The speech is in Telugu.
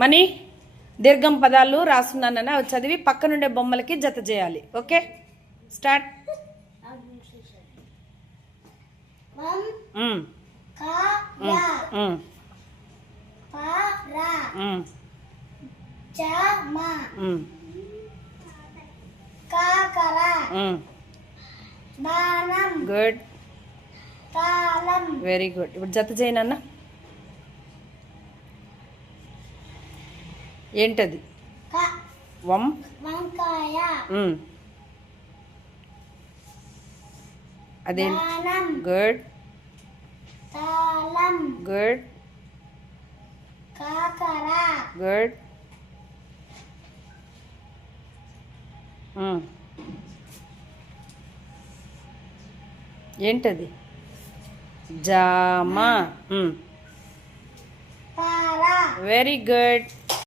మనీ దీర్ఘం పదాలు రాస్తున్నానని అవి చదివి పక్కనుండే బొమ్మలకి జత చేయాలి. Okay, start. Good, very good. ఇప్పుడు జత చేయనన్నా. ఏంటది? వంకాయ. అదే. Good, good, good. ఏంటది? జామ. Very good.